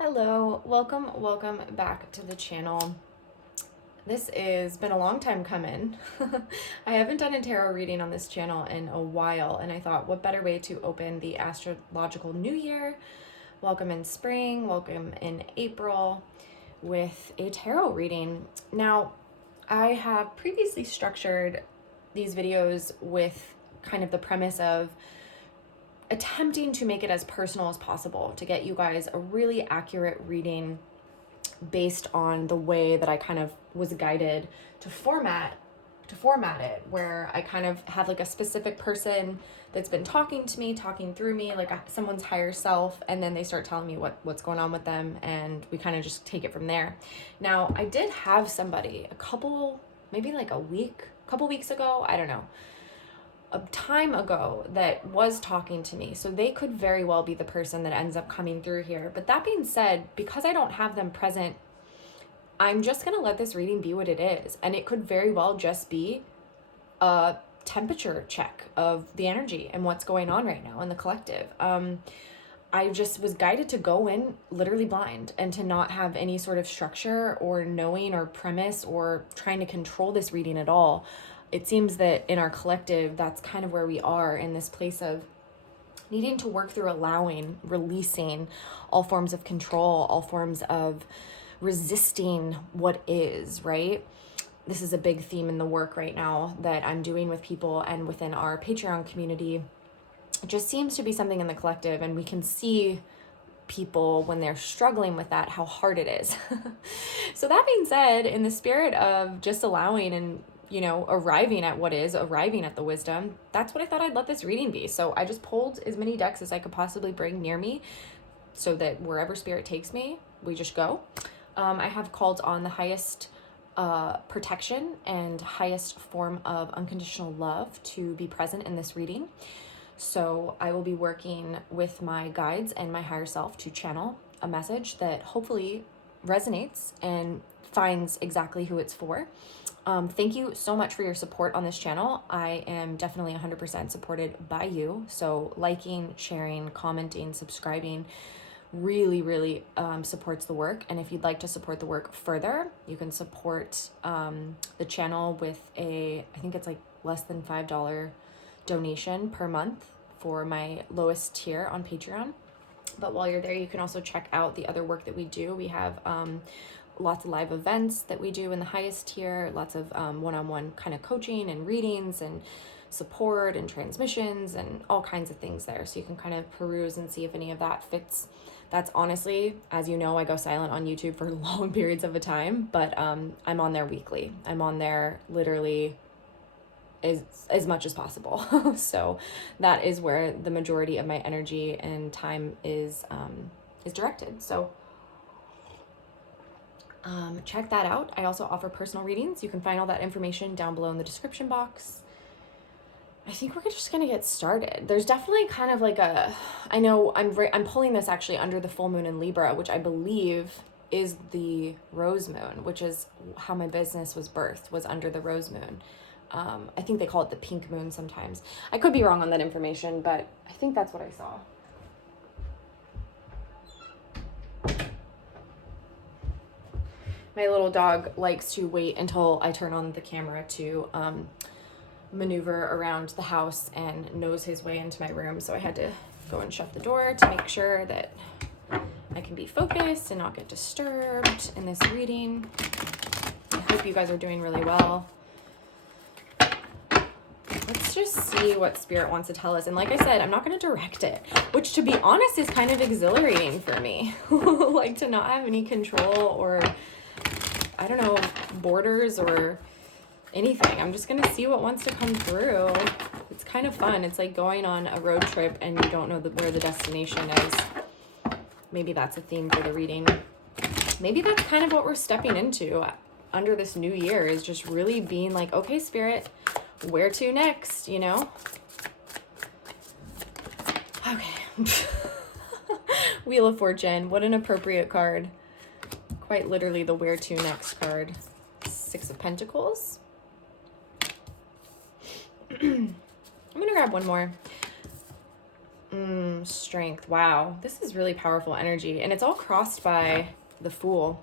Hello, welcome back to the channel. This has been a long time coming. I haven't done a tarot reading on this channel in a while, and I thought what better way to open the astrological new year, welcome in spring, welcome in April, with a tarot reading. Now, I have previously structured these videos with kind of the premise of attempting to make it as personal as possible to get you guys a really accurate reading based on the way that I kind of was guided to format it, where I kind of have like a specific person that's been talking to me, talking through me, like someone's higher self, and then they start telling me what's going on with them, and we kind of just take it from there. Now, I did have somebody maybe like a couple weeks ago, I don't know, a time ago, that was talking to me. So they could very well be the person that ends up coming through here. But that being said, because I don't have them present, I'm just going to let this reading be what it is. And it could very well just be a temperature check of the energy and what's going on right now in the collective. I just was guided to go in literally blind and to not have any sort of structure or knowing or premise or trying to control this reading at all. It seems that in our collective, that's kind of where we are, in this place of needing to work through allowing, releasing all forms of control, all forms of resisting what is, right? This is a big theme in the work right now that I'm doing with people and within our Patreon community. It just seems to be something in the collective, and we can see people when they're struggling with that, how hard it is. So that being said, in the spirit of just allowing and arriving at the wisdom, that's what I thought I'd let this reading be. So I just pulled as many decks as I could possibly bring near me so that wherever spirit takes me, we just go. I have called on the highest protection and highest form of unconditional love to be present in this reading. So I will be working with my guides and my higher self to channel a message that hopefully resonates and finds exactly who it's for. Thank you so much for your support on this channel. I am definitely 100% supported by you. So liking, sharing, commenting, subscribing really supports the work. And if you'd like to support the work further, you can support the channel with I think it's like less than $5 donation per month for my lowest tier on Patreon. But while you're there, you can also check out the other work that we do. We have lots of live events that we do in the highest tier, lots of one-on-one kind of coaching and readings and support and transmissions and all kinds of things there. So you can kind of peruse and see if any of that fits. That's honestly, as you know, I go silent on YouTube for long periods of a time, but I'm on there weekly. I'm on there literally as much as possible. So that is where the majority of my energy and time is directed. So check that out. I also offer personal readings. You can find all that information down below in the description box. I think we're just gonna get started. There's definitely kind of like I know I'm pulling this actually under the full moon in Libra, which I believe is the rose moon, which is how my business was birthed, was under the rose moon. I think they call it the pink moon sometimes. I could be wrong on that information, but I think that's what I saw. My little dog likes to wait until I turn on the camera to maneuver around the house and knows his way into my room. So I had to go and shut the door to make sure that I can be focused and not get disturbed in this reading. I hope you guys are doing really well. Let's just see what spirit wants to tell us. And like I said, I'm not going to direct it, which to be honest is kind of exhilarating for me. Like to not have any control or, I don't know, borders or anything. I'm just going to see what wants to come through. It's kind of fun. It's like going on a road trip and you don't know where the destination is. Maybe that's a theme for the reading. Maybe that's kind of what we're stepping into under this new year, is just really being like, okay, spirit, where to next, Okay. Wheel of Fortune. What an appropriate card. Quite literally the where to next card. Six of Pentacles. I'm going to grab one more. Strength. Wow. This is really powerful energy. And it's all crossed by the Fool.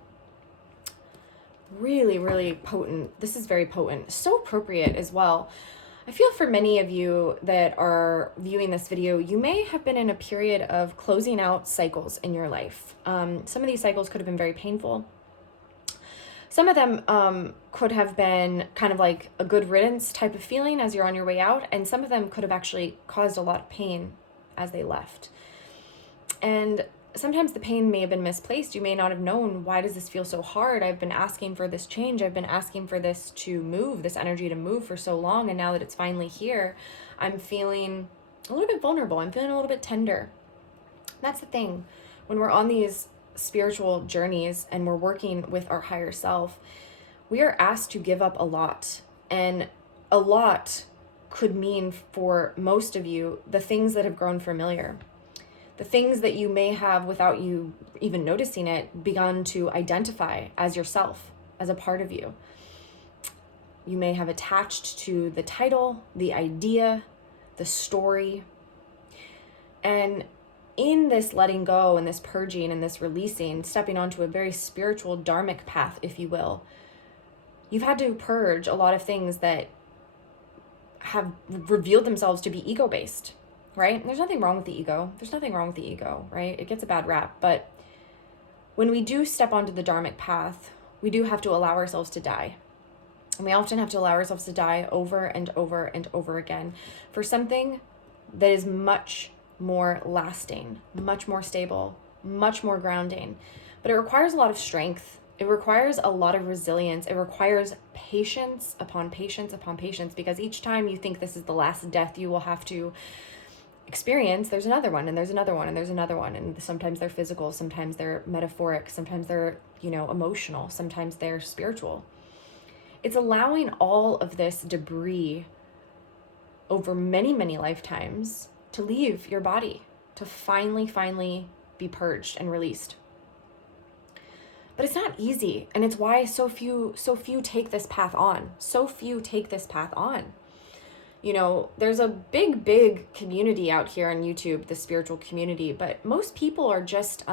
Really, really potent. This is very potent. So appropriate as well. I feel for many of you that are viewing this video, you may have been in a period of closing out cycles in your life. Some of these cycles could have been very painful. Some of them could have been kind of like a good riddance type of feeling as you're on your way out. And some of them could have actually caused a lot of pain as they left. And sometimes the pain may have been misplaced. You may not have known, why does this feel so hard? I've been asking for this change. I've been asking for this to move, this energy to move for so long. And now that it's finally here, I'm feeling a little bit vulnerable. I'm feeling a little bit tender. That's the thing. When we're on these spiritual journeys and we're working with our higher self, we are asked to give up a lot. And a lot could mean, for most of you, the things that have grown familiar. The things that you may have, without you even noticing it, begun to identify as yourself, as a part of you. You may have attached to the title, the idea, the story. And in this letting go and this purging and this releasing, stepping onto a very spiritual dharmic path, if you will, you've had to purge a lot of things that have revealed themselves to be ego-based. Right? And there's nothing wrong with the ego. There's nothing wrong with the ego, right? It gets a bad rap. But when we do step onto the dharmic path, we do have to allow ourselves to die. And we often have to allow ourselves to die over and over and over again for something that is much more lasting, much more stable, much more grounding. But it requires a lot of strength. It requires a lot of resilience. It requires patience upon patience upon patience, because each time you think this is the last death you will have to experience, there's another one, and there's another one, and there's another one. And sometimes they're physical, sometimes they're metaphoric, sometimes they're, emotional, sometimes they're spiritual. It's allowing all of this debris over many, many lifetimes to leave your body, to finally be purged and released. But it's not easy, and it's why so few take this path on. So few take this path on. There's a big community out here on YouTube, the spiritual community, but most people are just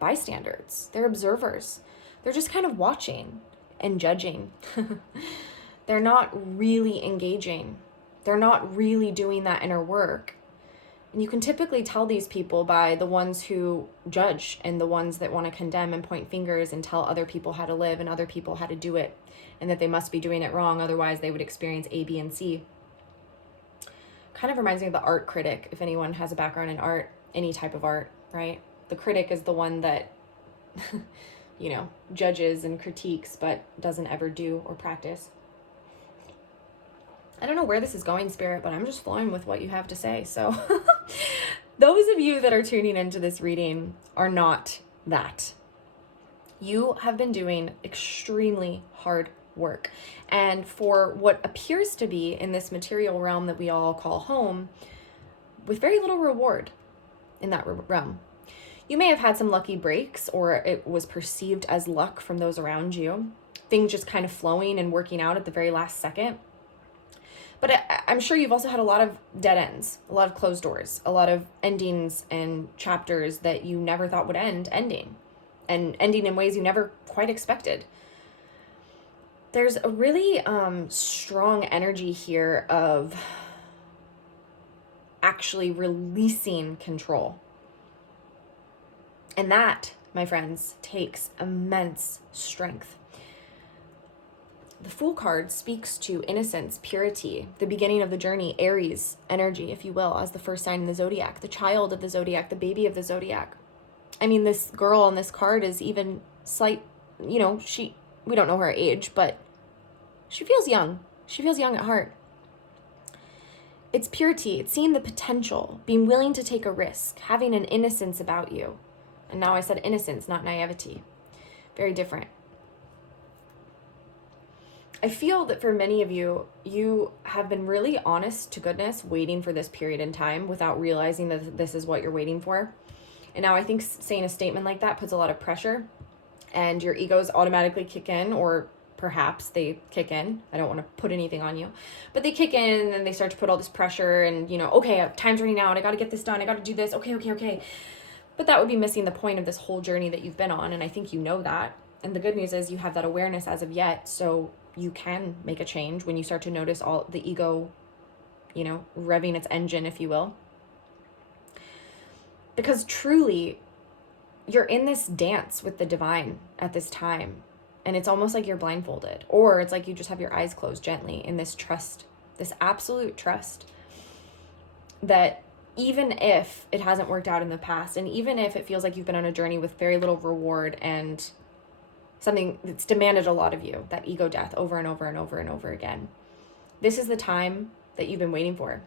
bystanders. They're observers. They're just kind of watching and judging. They're not really engaging. They're not really doing that inner work. And you can typically tell these people by the ones who judge and the ones that want to condemn and point fingers and tell other people how to live and other people how to do it, and that they must be doing it wrong, otherwise they would experience A, B, and C. Kind of reminds me of the art critic, if anyone has a background in art, any type of art, right? The critic is the one that, judges and critiques, but doesn't ever do or practice. I don't know where this is going, Spirit, but I'm just flowing with what you have to say. So those of you that are tuning into this reading are not that. You have been doing extremely hard work. And for what appears to be in this material realm that we all call home, with very little reward in that realm. You may have had some lucky breaks, or it was perceived as luck from those around you. Things just kind of flowing and working out at the very last second. But I'm sure you've also had a lot of dead ends, a lot of closed doors, a lot of endings and chapters that you never thought would ending, and ending in ways you never quite expected. There's a really strong energy here of actually releasing control. And that, my friends, takes immense strength. The Fool card speaks to innocence, purity, the beginning of the journey, Aries energy, if you will, as the first sign in the zodiac, the child of the zodiac, the baby of the zodiac. I mean, this girl on this card is even we don't know her age, but she feels young. She feels young at heart. It's purity. It's seeing the potential, being willing to take a risk, having an innocence about you. And now I said innocence, not naivety. Very different. I feel that for many of you, you have been really honest to goodness waiting for this period in time without realizing that this is what you're waiting for. And now I think saying a statement like that puts a lot of pressure, and your egos automatically kick in, or perhaps they kick in. I don't want to put anything on you, but they kick in and they start to put all this pressure and, okay, time's running out. I got to get this done. I got to do this. Okay. But that would be missing the point of this whole journey that you've been on. And I think you know that. And the good news is you have that awareness as of yet. So you can make a change when you start to notice all the ego, revving its engine, if you will. Because truly, you're in this dance with the divine at this time. And it's almost like you're blindfolded. Or it's like you just have your eyes closed gently in this trust, this absolute trust that even if it hasn't worked out in the past, and even if it feels like you've been on a journey with very little reward and something that's demanded a lot of you, that ego death over and over and over and over again, this is the time that you've been waiting for.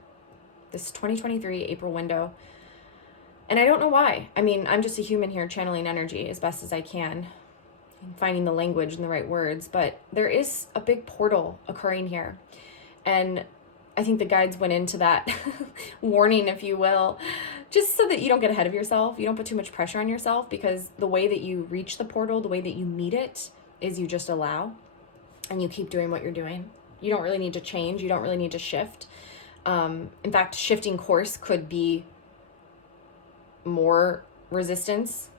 This 2023 April window. And I don't know why. I mean, I'm just a human here channeling energy as best as I can, finding the language and the right words, but there is a big portal occurring here. And I think the guides went into that warning, if you will, just so that you don't get ahead of yourself. You don't put too much pressure on yourself, because the way that you reach the portal, the way that you meet it, is you just allow and you keep doing what you're doing. You don't really need to change. You don't really need to shift. In fact, shifting course could be more resistance,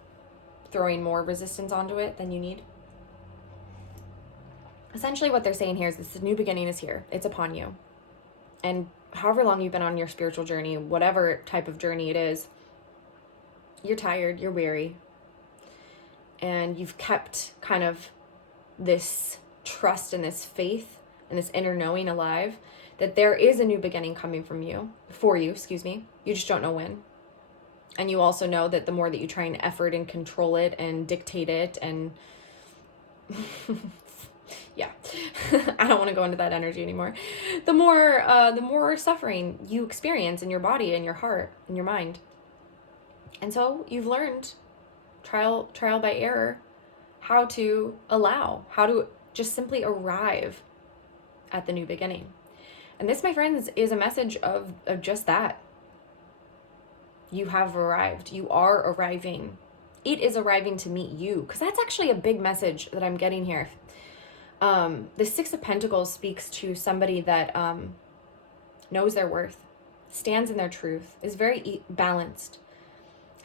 throwing more resistance onto it than you need. Essentially what they're saying here is this new beginning is here. It's upon you. And however long you've been on your spiritual journey, whatever type of journey it is, you're tired, you're weary, and you've kept kind of this trust and this faith and this inner knowing alive that there is a new beginning coming for you, you just don't know when. And you also know that the more that you try and effort and control it and dictate it and yeah, I don't want to go into that energy anymore. The more suffering you experience in your body and your heart and your mind. And so you've learned trial by error how to just simply arrive at the new beginning. And this, my friends, is a message of just that. You have arrived. You are arriving. It is arriving to meet you, because that's actually a big message that I'm getting here. The Six of Pentacles speaks to somebody that knows their worth, stands in their truth, is very balanced,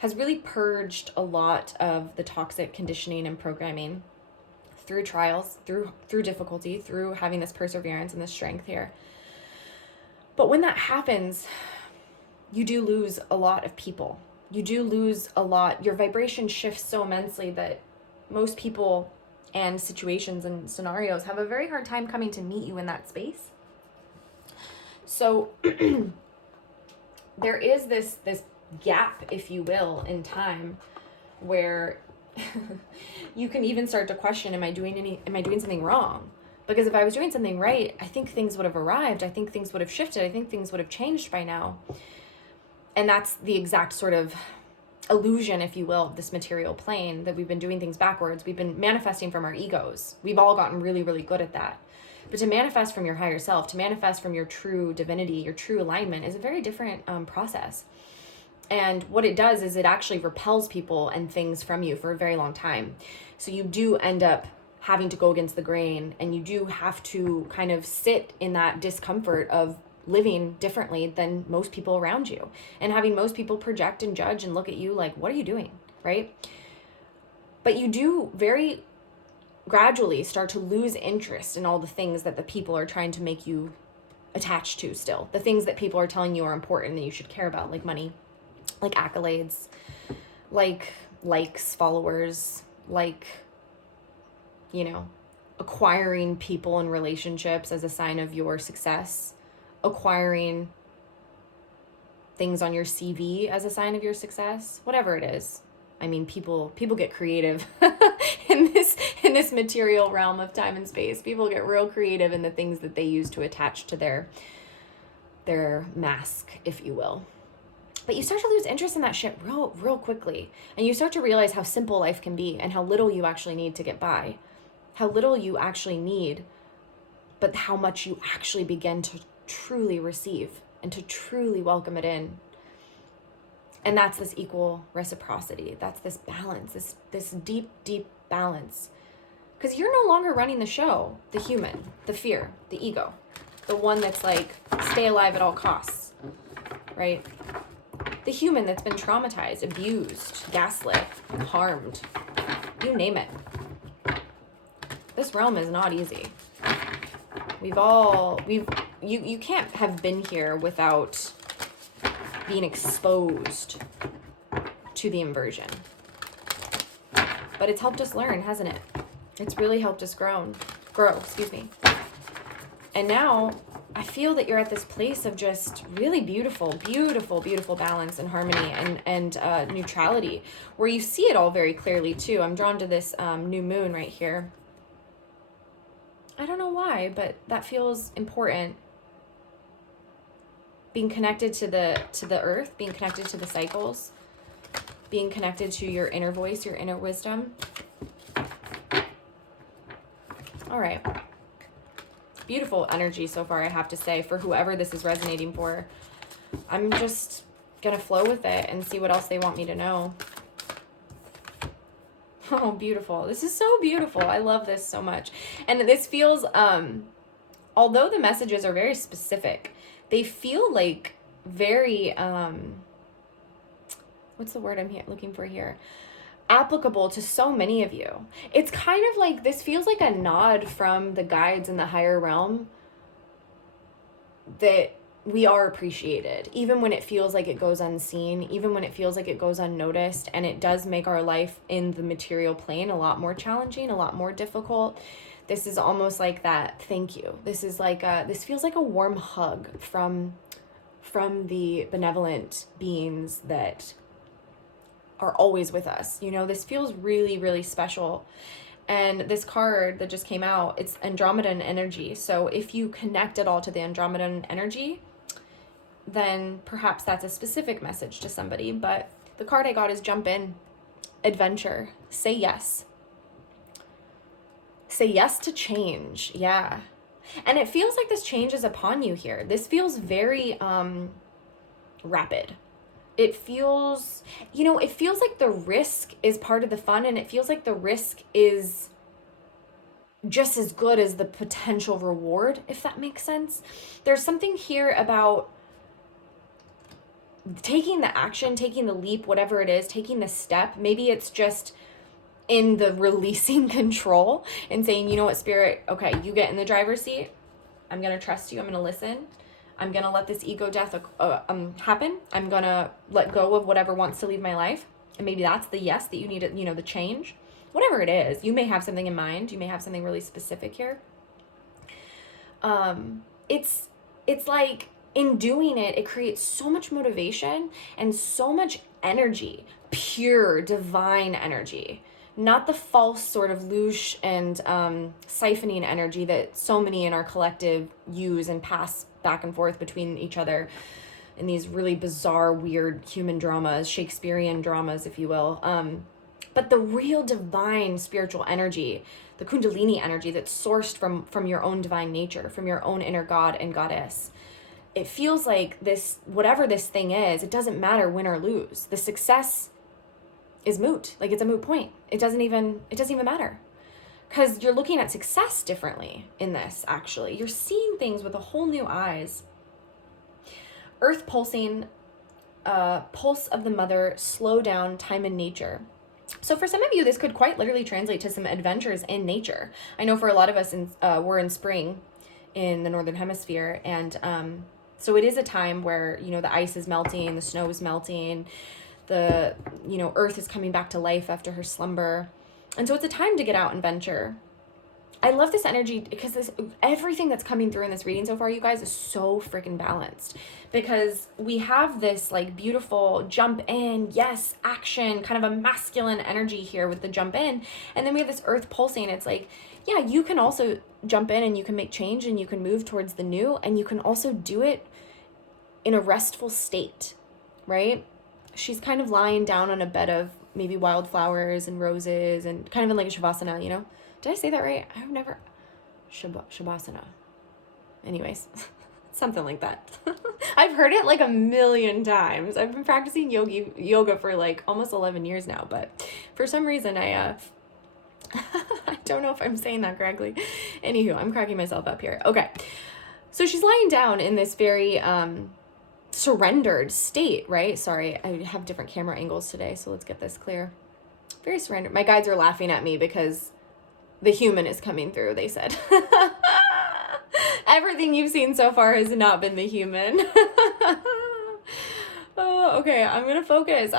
has really purged a lot of the toxic conditioning and programming through trials, through difficulty, through having this perseverance and this strength here. But when that happens, you do lose a lot of people. You do lose a lot. Your vibration shifts so immensely that most people and situations and scenarios have a very hard time coming to meet you in that space. So there is this gap, if you will, in time where you can even start to question, am I doing something wrong? Because if I was doing something right, I think things would have arrived. I think things would have shifted. I think things would have changed by now. And that's the exact sort of illusion, if you will, of this material plane, that we've been doing things backwards. We've been manifesting from our egos. We've all gotten really, really good at that. But to manifest from your higher self, to manifest from your true divinity, your true alignment, is a very different process. And what it does is it actually repels people and things from you for a very long time. So you do end up having to go against the grain, and you do have to kind of sit in that discomfort of living differently than most people around you, and having most people project and judge and look at you like, what are you doing, right? But you do very gradually start to lose interest in all the things that the people are trying to make you attached to still. The things that people are telling you are important that you should care about, like money, like accolades, like likes, followers, like, acquiring people and relationships as a sign of your success, acquiring things on your CV as a sign of your success, whatever it is. I mean, people get creative in this material realm of time and space. People get real creative in the things that they use to attach to their mask, if you will. But you start to lose interest in that shit real quickly. And you start to realize how simple life can be and how little you actually need to get by. How little you actually need, but how much you actually begin to truly receive and to truly welcome it in. And that's this equal reciprocity. That's this balance, this deep, deep balance Because you're no longer running the show, the human, the fear, the ego, the one that's like, stay alive at all costs, right? The human that's been traumatized, abused, gaslit, harmed, you name it. This realm is not easy. You can't have been here without being exposed to the inversion. But it's helped us learn, hasn't it? It's really helped us grow, And now I feel that you're at this place of just really beautiful, beautiful, beautiful balance and harmony and neutrality, where you see it all very clearly too. I'm drawn to this new moon right here. I don't know why, but that feels important. Being connected to the earth, being connected to the cycles, being connected to your inner voice, your inner wisdom. All right. Beautiful energy so far, I have to say, for whoever this is resonating for. I'm just gonna flow with it and see what else they want me to know. Oh, beautiful. This is so beautiful. I love this so much. And this feels, although the messages are very specific, they feel like very, what's the word I'm looking for here? Applicable to so many of you. It's kind of like, this feels like a nod from the guides in the higher realm that we are appreciated, even when it feels like it goes unseen, even when it feels like it goes unnoticed, and it does make our life in the material plane a lot more challenging, a lot more difficult. This is almost like that thank you. This is like this feels like a warm hug from the benevolent beings that are always with us. You know, this feels really, really special. And this card that just came out, it's Andromedan energy. So if you connect it all to the Andromedan energy, then perhaps that's a specific message to somebody. But the card I got is jump in, adventure, say yes. Say yes to change. Yeah. And it feels like this change is upon you here. This feels very rapid. It feels, it feels like the risk is part of the fun, and it feels like the risk is just as good as the potential reward, if that makes sense. There's something here about taking the action, taking the leap, whatever it is, taking the step. Maybe it's just in the releasing control and saying, you know what, Spirit, okay, you get in the driver's seat. I'm going to trust you. I'm going to listen. I'm going to let this ego death happen. I'm going to let go of whatever wants to leave my life. And maybe that's the yes that you need, the change. Whatever it is, you may have something in mind. You may have something really specific here. It's like in doing it, it creates so much motivation and so much energy, pure divine energy. Not the false sort of louche and siphoning energy that so many in our collective use and pass back and forth between each other in these really bizarre, weird human dramas, Shakespearean dramas, if you will. But the real divine spiritual energy, the Kundalini energy that's sourced from your own divine nature, from your own inner God and goddess. It feels like this, whatever this thing is, it doesn't matter win or lose. The success is moot. Like, it's a moot point. It doesn't even matter. Because you're looking at success differently in this, actually. You're seeing things with a whole new eyes. Earth pulsing, pulse of the mother, slow down, time in nature. So for some of you, this could quite literally translate to some adventures in nature. I know for a lot of us, we're in spring in the Northern Hemisphere. And so it is a time where, the ice is melting, the snow is melting, the, earth is coming back to life after her slumber. And so it's a time to get out and venture. I love this energy because everything that's coming through in this reading so far, you guys, is so freaking balanced. Because we have this like beautiful jump in, yes, action, kind of a masculine energy here with the jump in. And then we have this earth pulsing. It's like, yeah, you can also jump in and you can make change and you can move towards the new, and you can also do it in a restful state, right? She's kind of lying down on a bed of maybe wildflowers and roses and kind of in like a shavasana, Did I say that right? I've never... Shavasana. Anyways, something like that. I've heard it like a million times. I've been practicing yoga for like almost 11 years now, but for some reason I don't know if I'm saying that correctly. Anywho, I'm cracking myself up here. Okay. So she's lying down in this very surrendered state, right? Sorry, I have different camera angles today, so let's get this clear. Very surrendered. My guides are laughing at me because the human is coming through, they said. Everything you've seen so far has not been the human. Oh, okay, I'm gonna focus.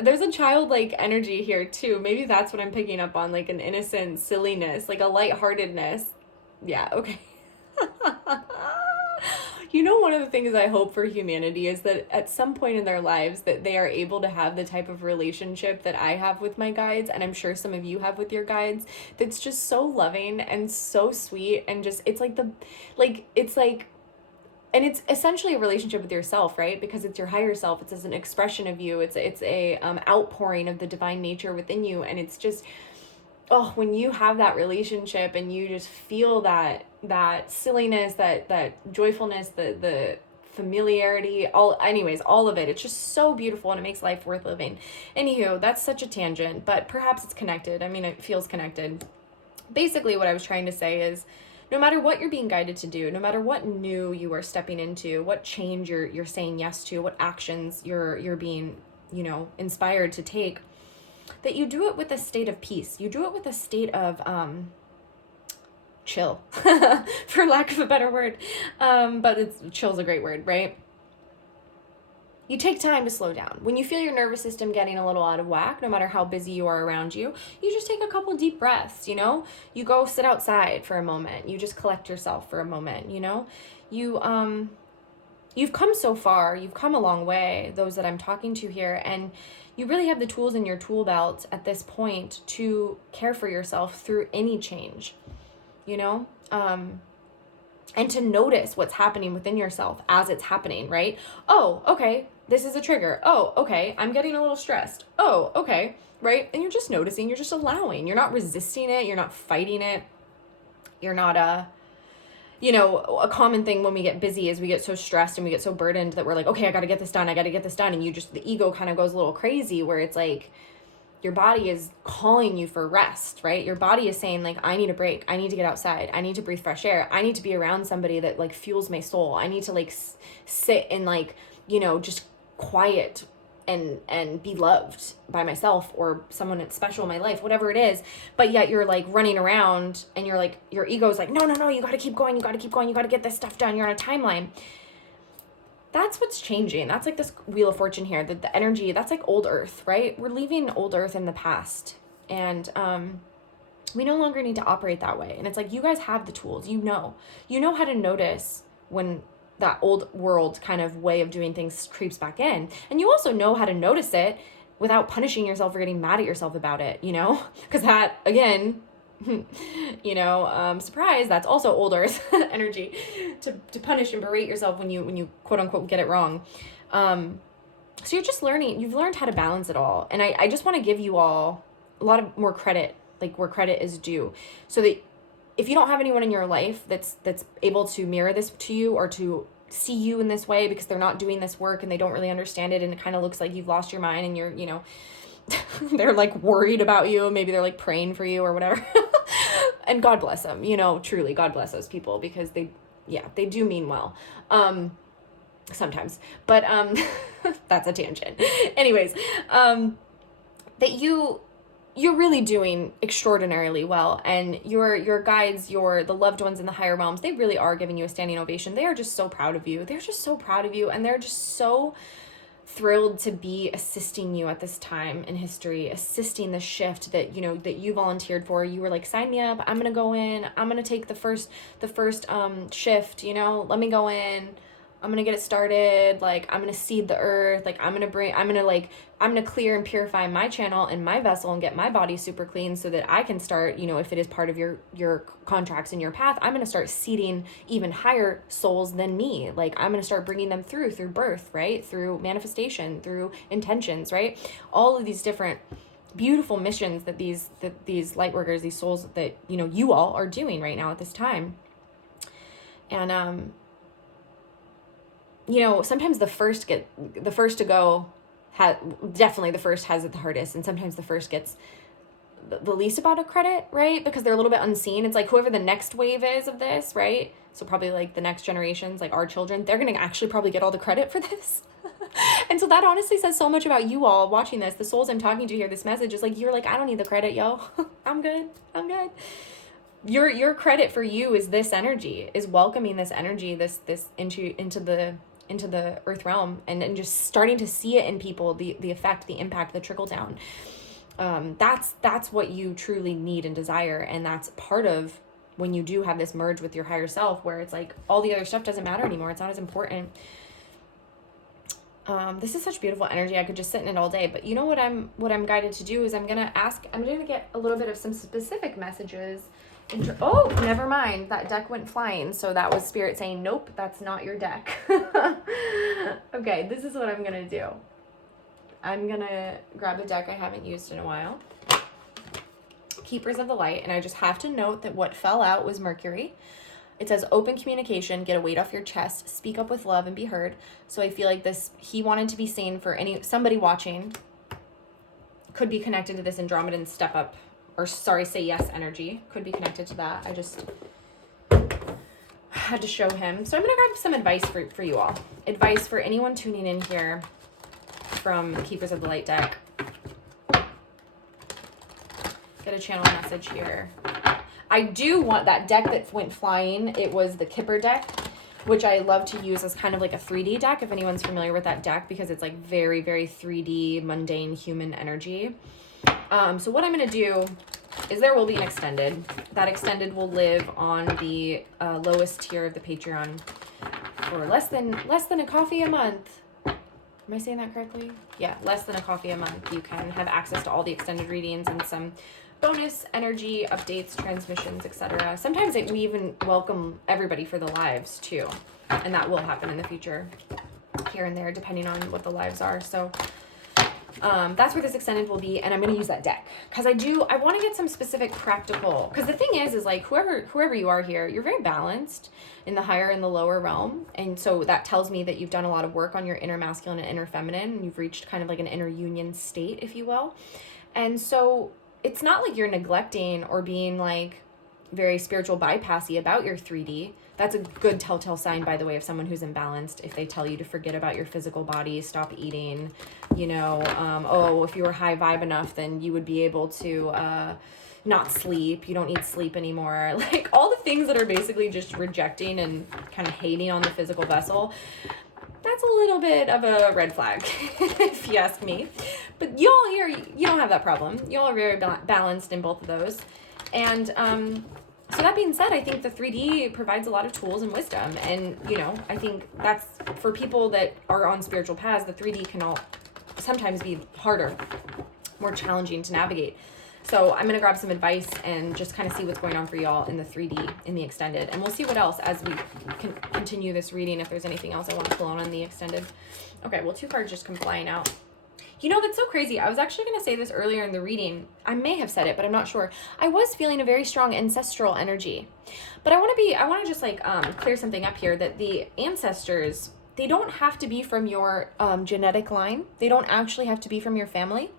There's a childlike energy here too. Maybe that's what I'm picking up on, like an innocent silliness, like a lightheartedness. Yeah, okay. You know, one of the things I hope for humanity is that at some point in their lives that they are able to have the type of relationship that I have with my guides, and I'm sure some of you have with your guides, that's just so loving and so sweet, and just, it's like and it's essentially a relationship with yourself, right? Because it's your higher self. It's as an expression of you. It's a outpouring of the divine nature within you. And it's just, oh, when you have that relationship and you just feel that silliness, that joyfulness, the familiarity, all of it. It's just so beautiful, and it makes life worth living. Anywho, that's such a tangent, but perhaps it's connected. I mean, it feels connected. Basically, what I was trying to say is, no matter what you're being guided to do, no matter what new you are stepping into, what change you're saying yes to, what actions you're being, inspired to take, that you do it with a state of peace. You do it with a state of chill, for lack of a better word. But chill's a great word, right? You take time to slow down. When you feel your nervous system getting a little out of whack, no matter how busy you are around you, you just take a couple deep breaths, You go sit outside for a moment. You just collect yourself for a moment, You've come so far. You've come a long way, those that I'm talking to here, and you really have the tools in your tool belt at this point to care for yourself through any change, and to notice what's happening within yourself as it's happening, right? Oh, okay, this is a trigger. Oh, okay, I'm getting a little stressed. Oh, okay, right? And you're just noticing, you're just allowing. You're not resisting it. You're not fighting it. You're not a common thing when we get busy is we get so stressed and we get so burdened that we're like, okay, I got to get this done. And the ego kind of goes a little crazy, where it's like, your body is calling you for rest, right? Your body is saying, like, I need a break. I need to get outside. I need to breathe fresh air. I need to be around somebody that, like, fuels my soul. I need to, like, sit and, like, just quiet and be loved by myself or someone that's special in my life, whatever it is. But yet you're, like, running around and you're, like, your ego's like, no, you got to keep going. You got to get this stuff done. You're on a timeline. That's what's changing. That's like this wheel of fortune here, the energy, that's like old earth, right? We're leaving old earth in the past. And we no longer need to operate that way. And it's like, you guys have the tools, you know how to notice when that old world kind of way of doing things creeps back in. And you also know how to notice it without punishing yourself or getting mad at yourself about it, because that, again, surprise, that's also old earth energy to punish and berate yourself when you quote unquote get it wrong. So you're just you've learned how to balance it all. And I just want to give you all a lot of more credit, like where credit is due, so that if you don't have anyone in your life that's able to mirror this to you or to see you in this way, because they're not doing this work and they don't really understand it, and it kind of looks like you've lost your mind and you're, they're like worried about you. Maybe they're like praying for you or whatever. And God bless them, truly God bless those people, because they do mean well. Sometimes, but, that's a tangent. Anyways, that you're really doing extraordinarily well, and your guides, the loved ones in the higher realms, they really are giving you a standing ovation. They are just so proud of you. They're just so proud of you, and they're just so thrilled to be assisting you at this time in history, assisting the shift that you volunteered for. You were like, sign me up, I'm gonna go in, I'm gonna take the first shift, let me go in, I'm gonna get it started, like, I'm gonna seed the earth, like, I'm gonna clear and purify my channel and my vessel and get my body super clean so that I can start, if it is part of your contracts in your path, I'm gonna start seeding even higher souls than me. Like, I'm gonna start bringing them through birth, right? Through manifestation, through intentions, right? All of these different beautiful missions that these light workers, these souls that, you all are doing right now at this time. And, sometimes the first to go definitely the first has it the hardest, and sometimes the first gets the least amount of credit, right? Because they're a little bit unseen. It's like whoever the next wave is of this, right? So probably like the next generations, like our children, they're going to actually probably get all the credit for this. And so that honestly says so much about you all watching this. The souls I'm talking to here, this message is like, you're like, I don't need the credit, yo. I'm good. Your credit for you is this energy, is welcoming this energy, this into the earth realm, and just starting to see it in people, the effect, the impact, the trickle down. That's what you truly need and desire. And that's part of when you do have this merge with your higher self, where it's like all the other stuff doesn't matter anymore. It's not as important. This is such beautiful energy. I could just sit in it all day, but you know what I'm guided to do is I'm going to get a little bit of some specific messages. Oh, never mind. That deck went flying. So that was Spirit saying, nope, that's not your deck. Okay, this is what I'm going to do. I'm going to grab a deck I haven't used in a while. Keepers of the Light. And I just have to note that what fell out was Mercury. It says open communication, get a weight off your chest, speak up with love and be heard. So I feel like he wanted to be seen for somebody watching, could be connected to this Andromedan step up, or say yes energy, could be connected to that. I just had to show him. So I'm going to grab some advice for you all. Advice for anyone tuning in here from the Keepers of the Light deck. Get a channel message here. I do want that deck that went flying. It was the Kipper deck, which I love to use as kind of like a 3D deck, if anyone's familiar with that deck, because it's like very, very 3D, mundane human energy. So what I'm going to do is there will be an extended. That extended will live on the lowest tier of the Patreon for less than a coffee a month. Am I saying that correctly? Yeah, less than a coffee a month. You can have access to all the extended readings and some bonus energy updates, transmissions, etc. Sometimes we even welcome everybody for the lives too, and that will happen in the future here and there depending on what the lives are. So that's where this extended will be, and I'm going to use that deck because I want to get some specific practical, because the thing is like whoever you are here, you're very balanced in the higher and the lower realm, and so that tells me that you've done a lot of work on your inner masculine and inner feminine, and you've reached kind of like an inner union state, if you will. And so it's not like you're neglecting or being like very spiritual bypassy about your 3D. That's a good telltale sign, by the way, of someone who's imbalanced. If they tell you to forget about your physical body, stop eating, if you were high vibe enough, then you would be able to not sleep. You don't need sleep anymore. Like all the things that are basically just rejecting and kind of hating on the physical vessel. That's a little bit of a red flag, if you ask me. But y'all here, you don't have that problem. Y'all are very balanced in both of those. And so that being said, I think the 3D provides a lot of tools and wisdom. And, I think that's for people that are on spiritual paths, the 3D can sometimes be harder, more challenging to navigate. So I'm going to grab some advice and just kind of see what's going on for y'all in the 3D, in the extended. And we'll see what else as we can continue this reading, if there's anything else I want to pull on the extended. Okay, well, 2 cards just come flying out. That's so crazy. I was actually going to say this earlier in the reading. I may have said it, but I'm not sure. I was feeling a very strong ancestral energy. But I want to just clear something up here, that the ancestors, they don't have to be from your genetic line. They don't actually have to be from your family.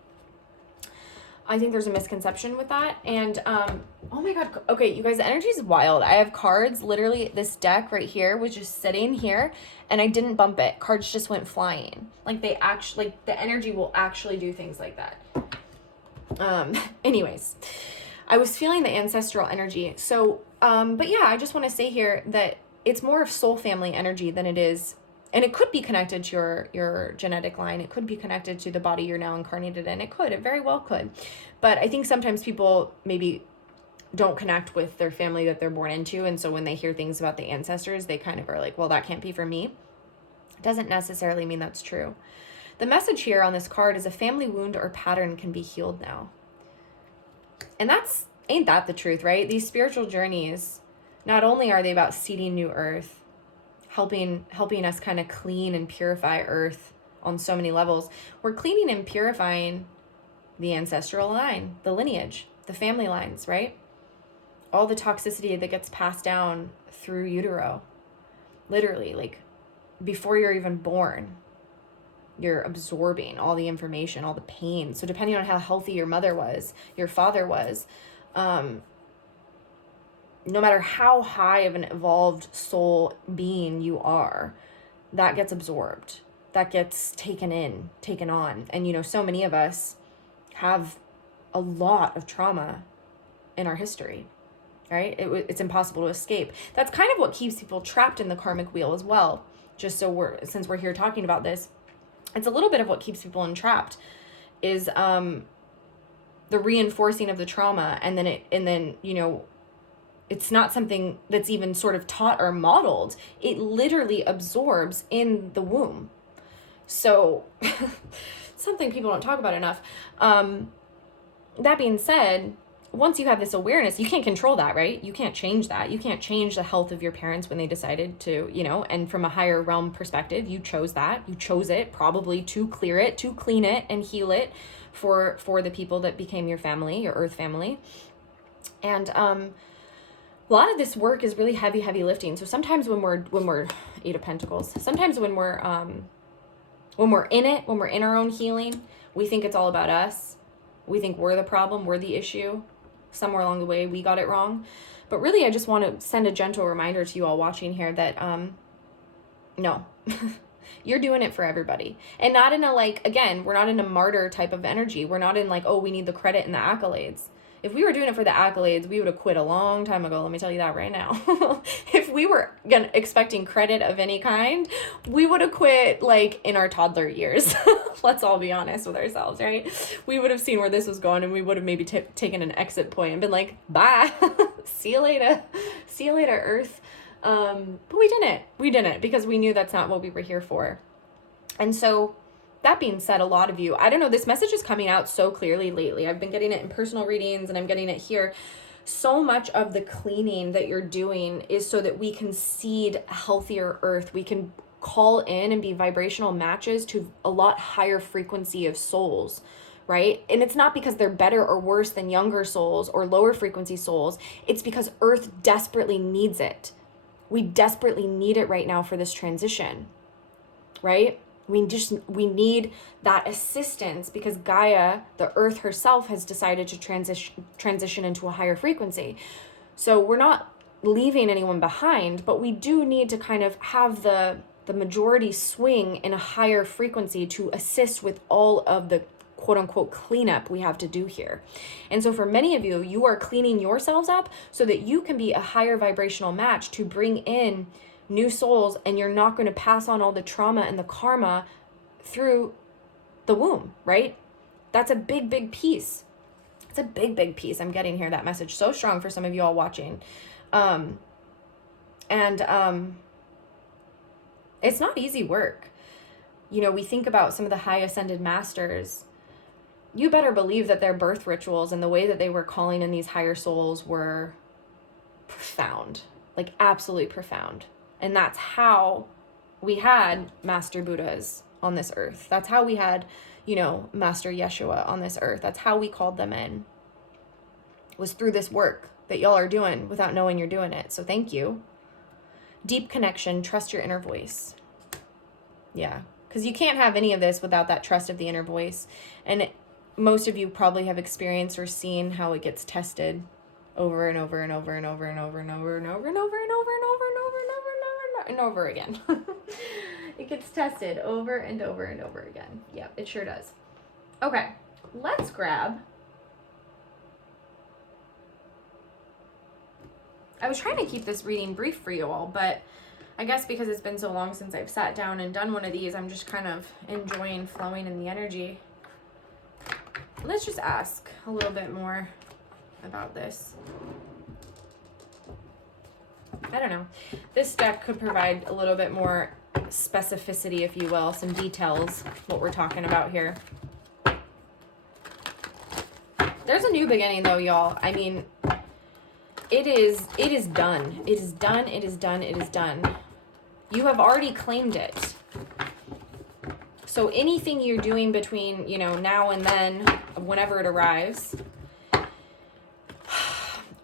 I think there's a misconception with that. And, oh my God. Okay, you guys, the energy is wild. I have cards, literally this deck right here was just sitting here and I didn't bump it. Cards just went flying. Like the energy will actually do things like that. Anyways, I was feeling the ancestral energy. So, but yeah, I just want to say here that it's more of soul family energy than it is. And it could be connected to your genetic line. It could be connected to the body you're now incarnated in. It very well could. But I think sometimes people maybe don't connect with their family that they're born into. And so when they hear things about the ancestors, they kind of are like, well, that can't be for me. It doesn't necessarily mean that's true. The message here on this card is a family wound or pattern can be healed now. And ain't that the truth, right? These spiritual journeys, not only are they about seeding new earth, helping us kind of clean and purify earth on so many levels. We're cleaning and purifying the ancestral line, the lineage, the family lines, right? All the toxicity that gets passed down through utero, literally, like before you're even born. You're absorbing all the information, all the pain. So depending on how healthy your mother was, your father was, no matter how high of an evolved soul being you are, that gets absorbed. That gets taken in, taken on. And, you know, so many of us have a lot of trauma in our history, right? It's impossible to escape. That's kind of what keeps people trapped in the karmic wheel as well. Just so since we're here talking about this, it's a little bit of what keeps people entrapped is the reinforcing of the trauma, and then you know, it's not something that's even sort of taught or modeled. It literally absorbs in the womb. So something people don't talk about enough. That being said, once you have this awareness, you can't control that, right? You can't change that. You can't change the health of your parents when they decided to, you know, and from a higher realm perspective, you chose that. You chose it probably to clear it, to clean it and heal it for the people that became your family, your earth family. And a lot of this work is really heavy lifting. So sometimes when we're Eight of Pentacles, sometimes when we're in it, when we're in our own healing, we think it's all about us. We think we're the problem, we're the issue. Somewhere along the way, we got it wrong. But really, I just want to send a gentle reminder to you all watching here that, no, you're doing it for everybody. And not in a, like, again, we're not in a martyr type of energy. We're not in like, oh, we need the credit and the accolades. If we were doing it for the accolades, we would have quit a long time ago. Let me tell you that right now. If we were expecting credit of any kind, we would have quit like in our toddler years. Let's all be honest with ourselves, right? We would have seen where this was going, and we would have maybe taken an exit point and been like, bye, see you later, Earth. But we didn't because we knew that's not what we were here for. And so that being said, a lot of you, I don't know, this message is coming out so clearly lately. I've been getting it in personal readings and I'm getting it here. So much of the cleaning that you're doing is so that we can seed a healthier earth. We can call in and be vibrational matches to a lot higher frequency of souls, right? And it's not because they're better or worse than younger souls or lower frequency souls. It's because earth desperately needs it. We desperately need it right now for this transition, right? We need that assistance because Gaia, the earth herself, has decided to transition into a higher frequency. So we're not leaving anyone behind, but we do need to kind of have the majority swing in a higher frequency to assist with all of the quote unquote cleanup we have to do here. And so for many of you, you are cleaning yourselves up so that you can be a higher vibrational match to bring in new souls, and you're not going to pass on all the trauma and the karma through the womb, right? That's a big piece. It's a big piece. I'm getting here that message so strong for some of you all watching. It's not easy work. You know, we think about some of the high ascended masters. You better believe that their birth rituals and the way that they were calling in these higher souls were profound, like absolutely profound. And that's how we had Master Buddhas on this earth. That's how we had, you know, Master Yeshua on this earth. That's how we called them in. It was through this work that y'all are doing without knowing you're doing it. So thank you. Deep connection, trust your inner voice. Yeah, because you can't have any of this without that trust of the inner voice. And most of you probably have experienced or seen how it gets tested over and over and over and over and over and over and over and over and over and over and over and over and over again. It gets tested over and over and over again. Yep, it sure does. Okay, let's grab. I was trying to keep this reading brief for you all, but I guess because it's been so long since I've sat down and done one of these, I'm just kind of enjoying flowing in the energy. Let's just ask a little bit more about this. I don't know. This deck could provide a little bit more specificity, if you will, some details, what we're talking about here. There's a new beginning though, y'all. I mean, it is done. It is done. It is done. It is done. You have already claimed it. So anything you're doing between, you know, now and then, whenever it arrives,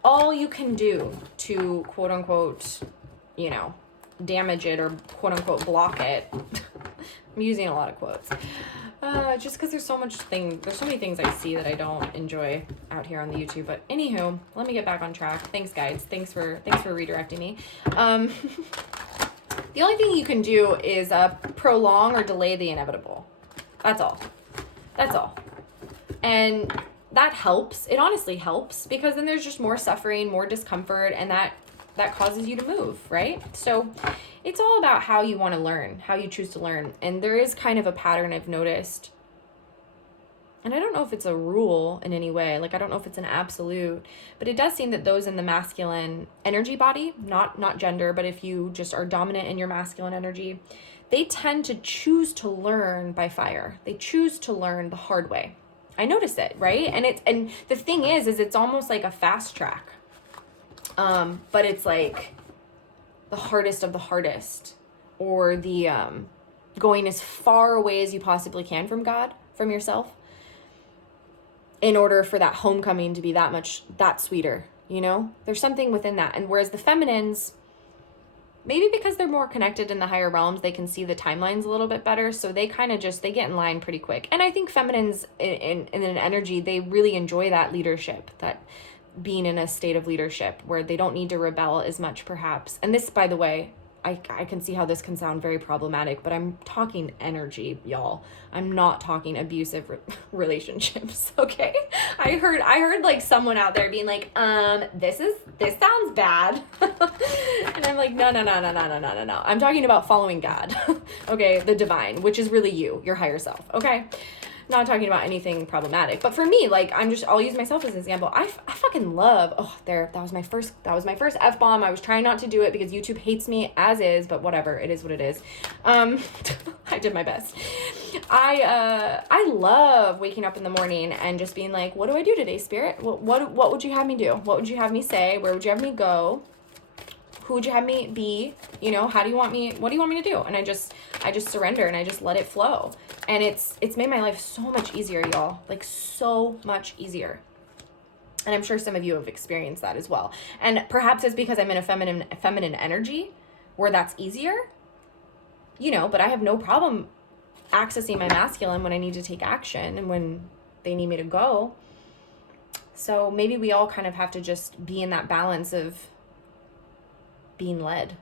all you can do to quote unquote, you know, damage it or quote unquote block it, I'm using a lot of quotes. Just because there's so many things I see that I don't enjoy out here on the YouTube. But anywho, let me get back on track. Thanks, guys. Thanks for redirecting me. The only thing you can do is prolong or delay the inevitable. That's all. And that helps. It honestly helps, because then there's just more suffering, more discomfort, and that causes you to move, right? So it's all about how you want to learn, how you choose to learn. And there is kind of a pattern I've noticed. And I don't know if it's a rule in any way. Like, I don't know if it's an absolute, but it does seem that those in the masculine energy body, not gender, but if you just are dominant in your masculine energy, they tend to choose to learn by fire. They choose to learn the hard way. I notice it, right? And the thing is it's almost like a fast track. But it's like the hardest of the hardest, or the going as far away as you possibly can from God, from yourself, in order for that homecoming to be that sweeter, you know? There's something within that. And whereas the feminines, maybe because they're more connected in the higher realms, they can see the timelines a little bit better. So they kind of they get in line pretty quick. And I think feminines in an energy, they really enjoy that leadership, that being in a state of leadership where they don't need to rebel as much, perhaps. And this, by the way, I can see how this can sound very problematic, but I'm talking energy, y'all. I'm not talking abusive relationships, okay? I heard like someone out there being like, this sounds bad. And I'm like, no. I'm talking about following God, okay? The divine, which is really your higher self, okay? Not talking about anything problematic, but for me, like, I'll use myself as an example. I fucking love, that was my first F-bomb. I was trying not to do it because YouTube hates me as is, but whatever, it is what it is. I did my best. I love waking up in the morning and just being like, what do I do today, Spirit? What would you have me do? What would you have me say? Where would you have me go? Who would you have me be? You know, what do you want me to do? And I just surrender and I just let it flow. And it's made my life so much easier, y'all. Like, so much easier. And I'm sure some of you have experienced that as well. And perhaps it's because I'm in a feminine energy where that's easier, you know, but I have no problem accessing my masculine when I need to take action and when they need me to go. So maybe we all kind of have to just be in that balance of being led,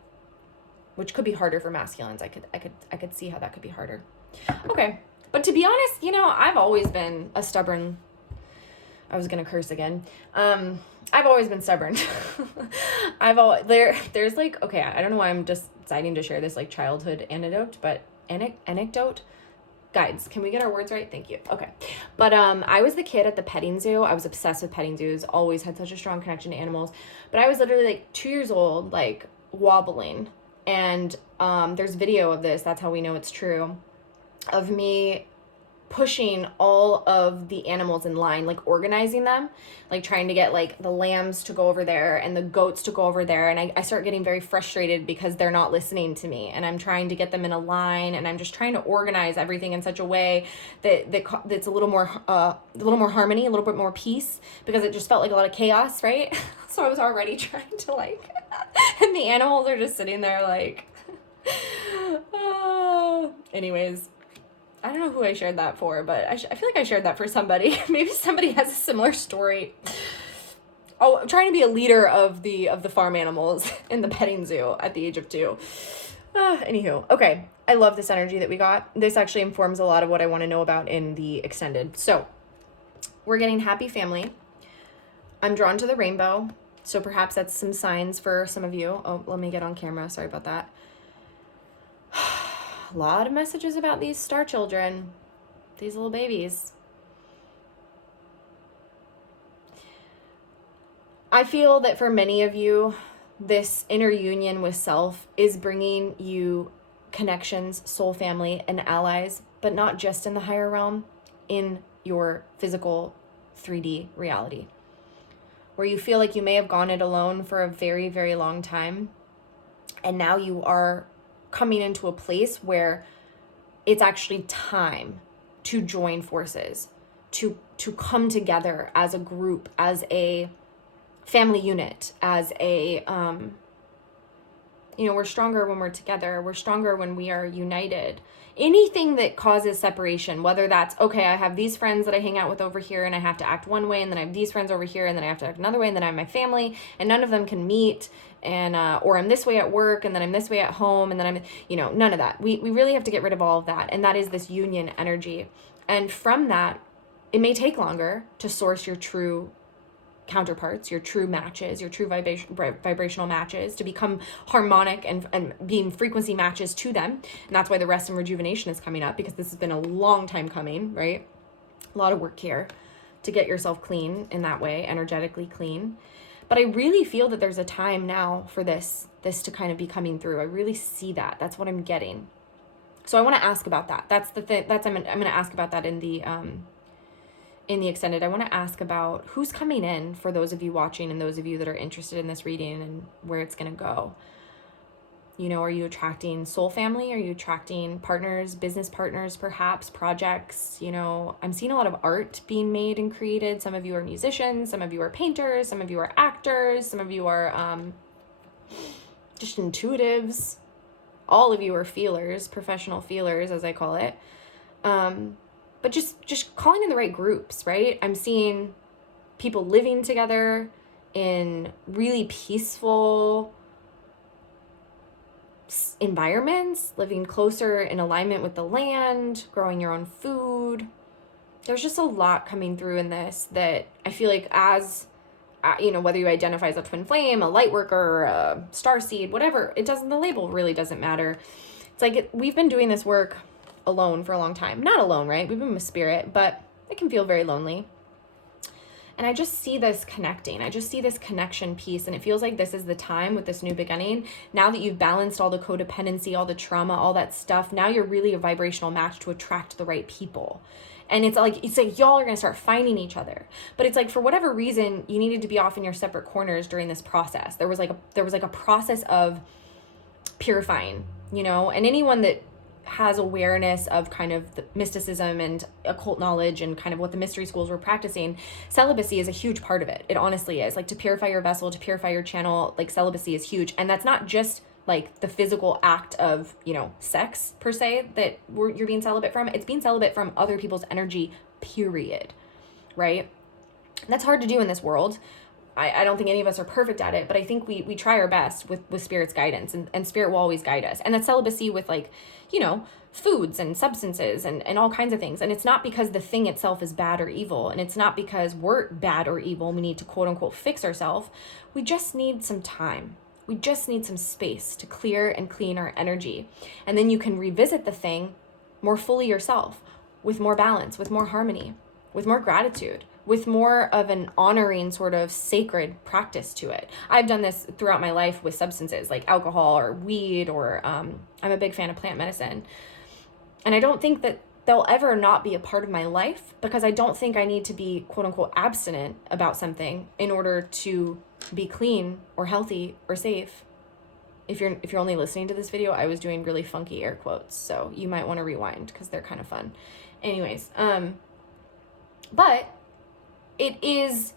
which could be harder for masculines. I could see how that could be harder. Okay. But to be honest, you know, I've always been a stubborn, I was going to curse again. I've always been stubborn. There's like, okay, I don't know why I'm just deciding to share this like childhood anecdote, but anecdote. Guides, can we get our words right? Thank you. Okay. But I was the kid at the petting zoo. I was obsessed with petting zoos, always had such a strong connection to animals. But I was literally like 2 years old, like wobbling. And there's video of this, that's how we know it's true, of me pushing all of the animals in line, like organizing them, like trying to get like the lambs to go over there and the goats to go over there. And I start getting very frustrated because they're not listening to me, and I'm trying to get them in a line, and I'm just trying to organize everything in such a way that's a little more harmony, a little bit more peace, because it just felt like a lot of chaos, right? So I was already trying to like, and the animals are just sitting there like, anyways. I don't know who I shared that for, but I feel like I shared that for somebody. Maybe somebody has a similar story. Oh, I'm trying to be a leader of the farm animals in the petting zoo at the age of 2. Anywho, okay. I love this energy that we got. This actually informs a lot of what I want to know about in the extended. So we're getting happy family. I'm drawn to the rainbow. So perhaps that's some signs for some of you. Oh, let me get on camera. Sorry about that. A lot of messages about these star children, these little babies. I feel that for many of you, this inner union with self is bringing you connections, soul family, and allies, but not just in the higher realm, in your physical 3D reality, where you feel like you may have gone it alone for a very, very long time, and now you are coming into a place where it's actually time to join forces, to come together as a group, as a family unit, as a You know, we're stronger when we're together. We're stronger when we are united. Anything that causes separation, whether that's, okay, I have these friends that I hang out with over here and I have to act one way, and then I have these friends over here and then I have to act another way, and then I have my family and none of them can meet, and or I'm this way at work and then I'm this way at home, and then I'm, you know, none of that. We really have to get rid of all of that, and that is this union energy. And from that, it may take longer to source your true counterparts, your true matches, your true vibrational matches, to become harmonic and being frequency matches to them. And that's why the rest and rejuvenation is coming up, because this has been a long time coming, right? A lot of work here to get yourself clean in that way, energetically clean. But I really feel that there's a time now for this to kind of be coming through. I really see that. That's what I'm getting. So I want to ask about that. That's the thing. I'm going to ask about that in the extended. I want to ask about who's coming in for those of you watching and those of you that are interested in this reading and where it's going to go. You know, are you attracting soul family? Are you attracting partners, business partners, perhaps projects? You know, I'm seeing a lot of art being made and created. Some of you are musicians, some of you are painters, some of you are actors, some of you are just intuitives. All of you are feelers, professional feelers, as I call it. But just calling in the right groups, right? I'm seeing people living together in really peaceful environments, living closer in alignment with the land, growing your own food. There's just a lot coming through in this that I feel like, as you know, whether you identify as a twin flame, a light worker, a starseed, whatever, it doesn't, the label really doesn't matter. It's like we've been doing this work alone for a long time. Not alone, right? We've been with spirit, but it can feel very lonely. And I just see this connecting. I just see this connection piece. And it feels like this is the time with this new beginning. Now that you've balanced all the codependency, all the trauma, all that stuff, now you're really a vibrational match to attract the right people. And it's like y'all are going to start finding each other. But it's like, for whatever reason, you needed to be off in your separate corners during this process. There was like a process of purifying, you know, and anyone that has awareness of kind of the mysticism and occult knowledge and kind of what the mystery schools were practicing, celibacy is a huge part of it. It honestly is. Like, to purify your vessel, to purify your channel, like, celibacy is huge. And that's not just like the physical act of, you know, sex per se that you're being celibate from. It's being celibate from other people's energy, period. Right? That's hard to do in this world. I don't think any of us are perfect at it, but I think we try our best with Spirit's guidance, and Spirit will always guide us. And that's celibacy with, like, you know, foods and substances and all kinds of things. And it's not because the thing itself is bad or evil. And it's not because we're bad or evil. We need to quote unquote fix ourselves. We just need some time. We just need some space to clear and clean our energy. And then you can revisit the thing more fully yourself, with more balance, with more harmony, with more gratitude, with more of an honoring sort of sacred practice to it. I've done this throughout my life with substances like alcohol or weed, or I'm a big fan of plant medicine. And I don't think that they'll ever not be a part of my life, because I don't think I need to be quote unquote abstinent about something in order to be clean or healthy or safe. If you're only listening to this video, I was doing really funky air quotes, so you might want to rewind because they're kind of fun. Anyways, but it is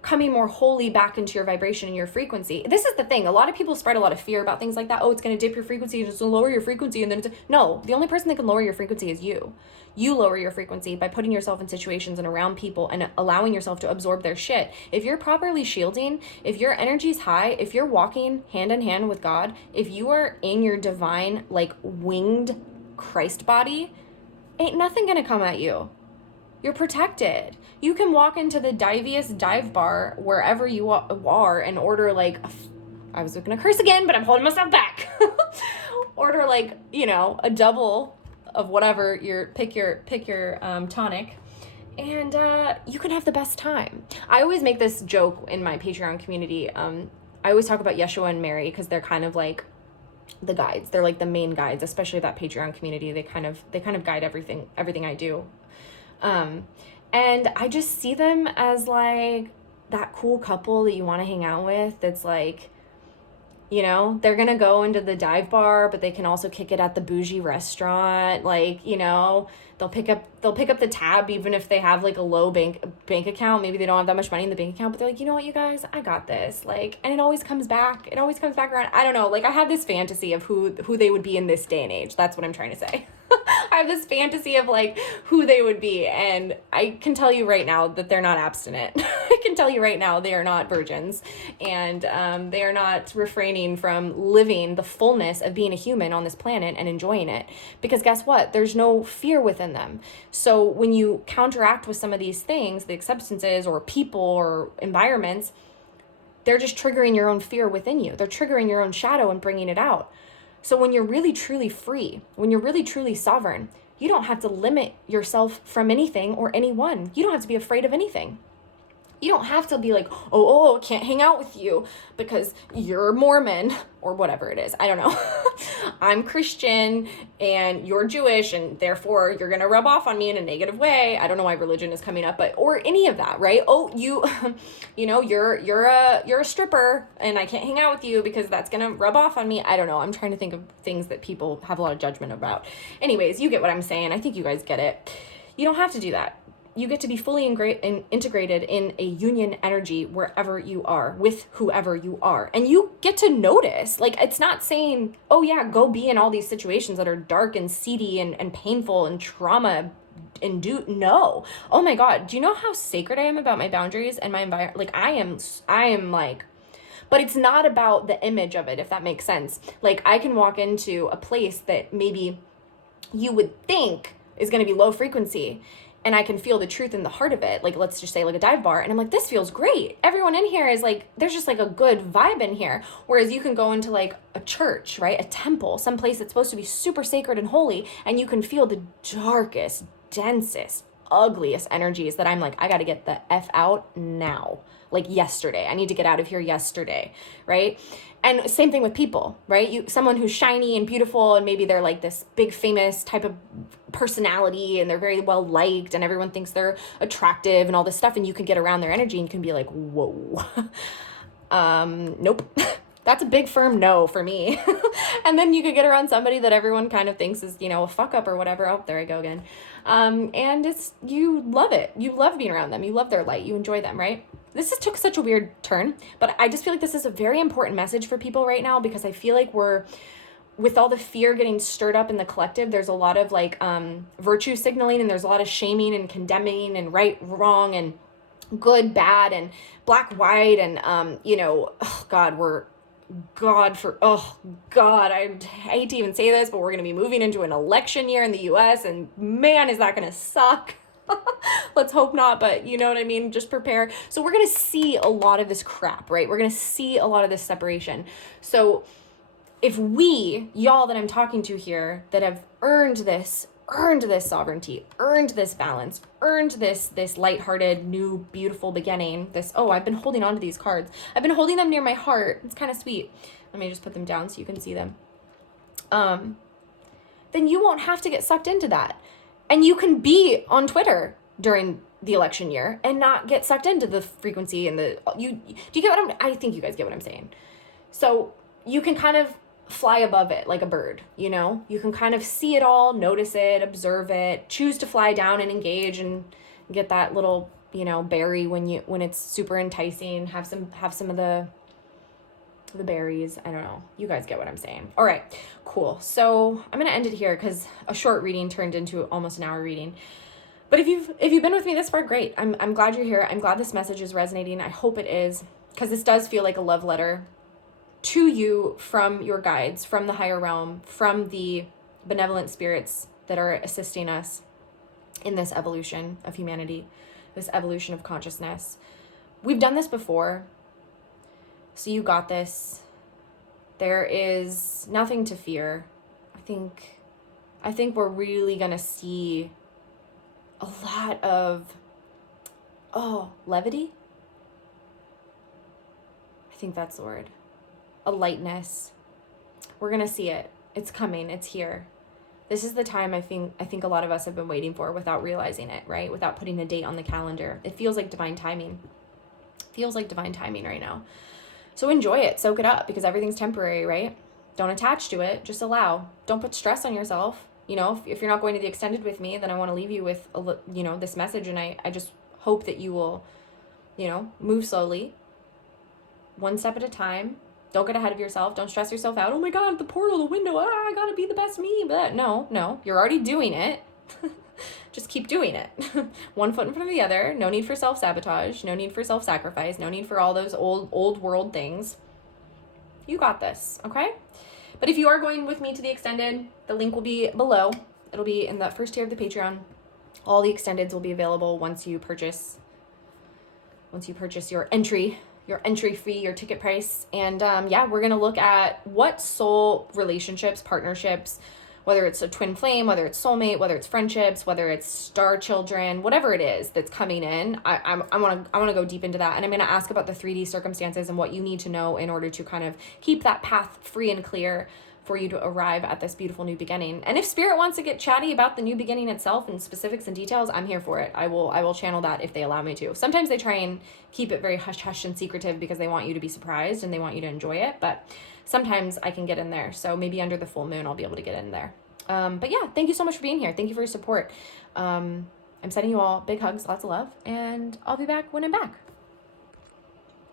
coming more wholly back into your vibration and your frequency. This is the thing. A lot of people spread a lot of fear about things like that. Oh, it's going to dip your frequency, it's going to lower your frequency. And then no, the only person that can lower your frequency is you. You lower your frequency by putting yourself in situations and around people and allowing yourself to absorb their shit. If you're properly shielding, if your energy's high, if you're walking hand in hand with God, if you are in your divine, like, winged Christ body, ain't nothing going to come at you. You're protected. You can walk into the diviest dive bar wherever you are and order, like, I was going to curse again, but I'm holding myself back. Order, like, you know, a double of whatever pick your tonic, and you can have the best time. I always make this joke in my Patreon community. I always talk about Yeshua and Mary because they're kind of like the guides. They're like the main guides, especially that Patreon community. They kind of guide everything I do. And I just see them as like that cool couple that you want to hang out with. That's like, You know, they're going to go into the dive bar, but they can also kick it at the bougie restaurant. Like, you know, they'll pick up the tab even if they have like a low bank account. Maybe they don't have that much money in the bank account, but they're like, you know what, you guys, I got this. Like, and it always comes back. It always comes back around. I don't know. Like, I have this fantasy of who they would be in this day and age. That's what I'm trying to say. I have this fantasy of like who they would be, and I can tell you right now that they're not abstinent. I can tell you right now they are not virgins, and they are not refraining from living the fullness of being a human on this planet and enjoying it. Because guess what? There's no fear within them. So when you counteract with some of these things, like substances or people or environments, they're just triggering your own fear within you. They're triggering your own shadow and bringing it out. So when you're really truly free, when you're really truly sovereign, you don't have to limit yourself from anything or anyone. You don't have to be afraid of anything. You don't have to be like, oh, can't hang out with you because you're Mormon or whatever it is. I don't know. I'm Christian and you're Jewish and therefore you're going to rub off on me in a negative way. I don't know why religion is coming up, but, or any of that, right? Oh, you know, you're a stripper and I can't hang out with you because that's going to rub off on me. I don't know. I'm trying to think of things that people have a lot of judgment about. Anyways, you get what I'm saying. I think you guys get it. You don't have to do that. You get to be fully integrated in a union energy wherever you are, with whoever you are. And you get to notice, like, it's not saying, oh yeah, go be in all these situations that are dark and seedy and painful and trauma induced. No. Oh my God. Do you know how sacred I am about my boundaries and my environment? Like, I am like, but it's not about the image of it, if that makes sense. Like, I can walk into a place that maybe you would think is going to be low frequency, and I can feel the truth in the heart of it. Like, let's just say like a dive bar. And I'm like, this feels great. Everyone in here is like, there's just like a good vibe in here. Whereas you can go into like a church, right? A temple, some place that's supposed to be super sacred and holy. And you can feel the darkest, densest, ugliest energies that I'm like, I got to get the F out now. Like yesterday. I need to get out of here yesterday, right? And same thing with people, right? Someone who's shiny and beautiful, and maybe they're like this big famous type of personality and they're very well liked and everyone thinks they're attractive and all this stuff, and you can get around their energy and you can be like, whoa. Nope. That's a big firm no for me. And then you could get around somebody that everyone kind of thinks is, you know, a fuck up or whatever. Oh, there I go again. And you love it. You love being around them. You love their light. You enjoy them, right? This took such a weird turn, but I just feel like this is a very important message for people right now, because I feel like with all the fear getting stirred up in the collective, there's a lot of like virtue signaling, and there's a lot of shaming and condemning and right, wrong, and good, bad, and black, white, and you know, oh God, I hate to even say this, but we're going to be moving into an election year in the US, and man, is that going to suck. Let's hope not, but you know what I mean? Just prepare. So we're going to see a lot of this crap, right? We're going to see a lot of this separation. So if y'all that I'm talking to here that have earned this sovereignty, earned this balance, earned this lighthearted, new, beautiful beginning, I've been holding on to these cards. I've been holding them near my heart. It's kind of sweet. Let me just put them down so you can see them. Then you won't have to get sucked into that. And you can be on Twitter during the election year and not get sucked into the frequency and do you get what I think you guys get what I'm saying. So you can kind of fly above it like a bird, you know? You can kind of see it all, notice it, observe it, choose to fly down and engage and get that little, you know, berry when it's super enticing, have some of the berries. I don't know. You guys get what I'm saying. All right, cool. So I'm going to end it here because a short reading turned into almost an hour reading. But if you've been with me this far, great. I'm glad you're here. I'm glad this message is resonating. I hope it is, because this does feel like a love letter to you from your guides, from the higher realm, from the benevolent spirits that are assisting us in this evolution of humanity, this evolution of consciousness. We've done this before. So you got this. There is nothing to fear. I think we're really going to see a lot of, levity. I think that's the word. A lightness. We're going to see it. It's coming. It's here. This is the time I think a lot of us have been waiting for without realizing it, right? Without putting a date on the calendar. It feels like divine timing. Right now. So enjoy it, soak it up, because everything's temporary, right? Don't attach to it, just allow. Don't put stress on yourself. You know, if you're not going to the extended with me, then I want to leave you with, this message. And I just hope that you will, move slowly, one step at a time. Don't get ahead of yourself. Don't stress yourself out. Oh my God, the portal, the window. I gotta be the best me. But no, you're already doing it. Just keep doing it. One foot in front of the other. No need for self-sabotage. No need for self-sacrifice. No need for all those old world things. You got this, okay? But if you are going with me to the extended, the link will be below. It'll be in the first tier of the Patreon. All the extendeds will be available once you purchase your entry fee, your ticket price. And we're going to look at what soul relationships, partnerships, whether it's a twin flame, whether it's soulmate, whether it's friendships, whether it's star children, whatever it is that's coming in. I want to go deep into that. And I'm going to ask about the 3D circumstances and what you need to know in order to kind of keep that path free and clear for you to arrive at this beautiful new beginning. And if spirit wants to get chatty about the new beginning itself and specifics and details, I'm here for it. I will channel that if they allow me to. Sometimes they try and keep it very hush hush and secretive because they want you to be surprised and they want you to enjoy it. But sometimes I can get in there. So maybe under the full moon, I'll be able to get in there. But yeah, thank you so much for being here. Thank you for your support. I'm sending you all big hugs, lots of love, and I'll be back when I'm back.